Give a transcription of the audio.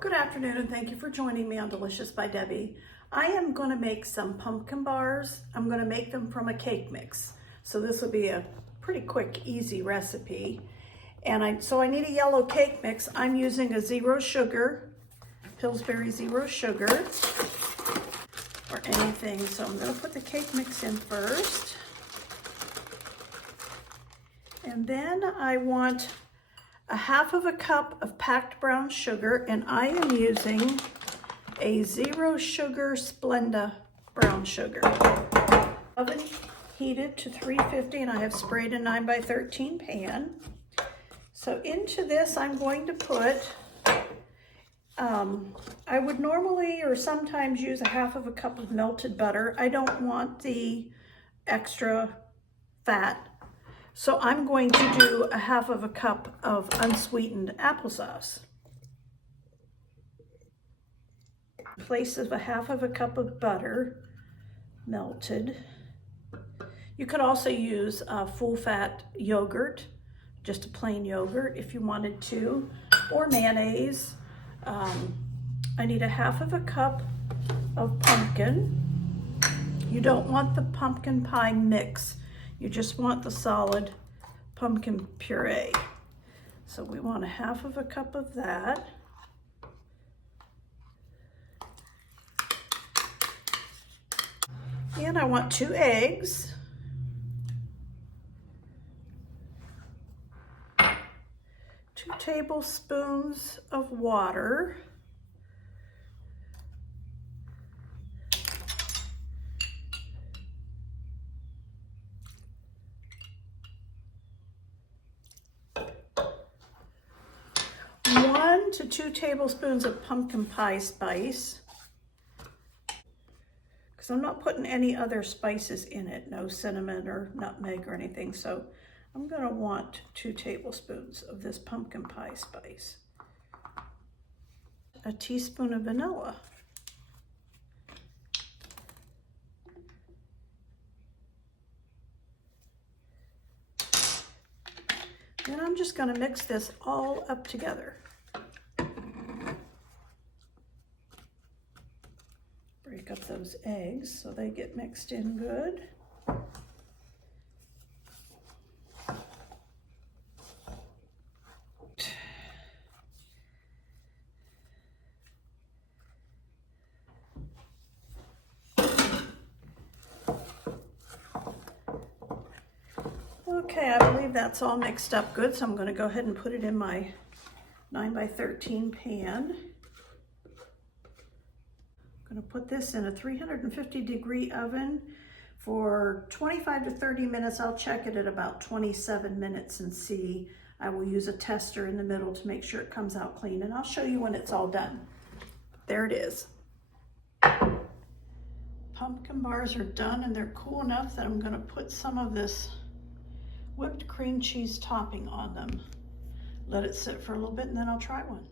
Good afternoon and thank you for joining me on Delicious by Debbie. I am going to make some pumpkin bars. I'm going to make them from a cake mix. So this will be a pretty quick, easy recipe. And so I need a yellow cake mix. I'm using a zero sugar, Pillsbury zero sugar, or anything. So I'm going to put the cake mix in first. And then I want a half of a cup of packed brown sugar, and I am using a zero sugar Splenda brown sugar. Oven heated to 350, and I have sprayed a 9x13 pan. So into this I'm going to put, I would normally or sometimes use a half of a cup of melted butter. I don't want the extra fat. So I'm going to do a half of a cup of unsweetened applesauce. In place of a half of a cup of butter, melted. You could also use full fat yogurt, just a plain yogurt if you wanted to, or mayonnaise. I need a half of a cup of pumpkin. You don't want the pumpkin pie mix. You just want the solid pumpkin puree. So we want a half of a cup of that. And I want 2 eggs. 2 tablespoons of water. To 2 tablespoons of pumpkin pie spice, because I'm not putting any other spices in it, no cinnamon or nutmeg or anything, so I'm going to want 2 tablespoons of this pumpkin pie spice. A teaspoon of vanilla. Then I'm just going to mix this all up together. Break up those eggs so they get mixed in good. Okay, I believe that's all mixed up good, so I'm going to go ahead and put it in my 9x13 pan. I'm going to put this in a 350-degree oven for 25 to 30 minutes. I'll check it at about 27 minutes and see. I will use a tester in the middle to make sure it comes out clean, and I'll show you when it's all done. There it is. Pumpkin bars are done, and they're cool enough that I'm going to put some of this whipped cream cheese topping on them. Let it sit for a little bit, and then I'll try one.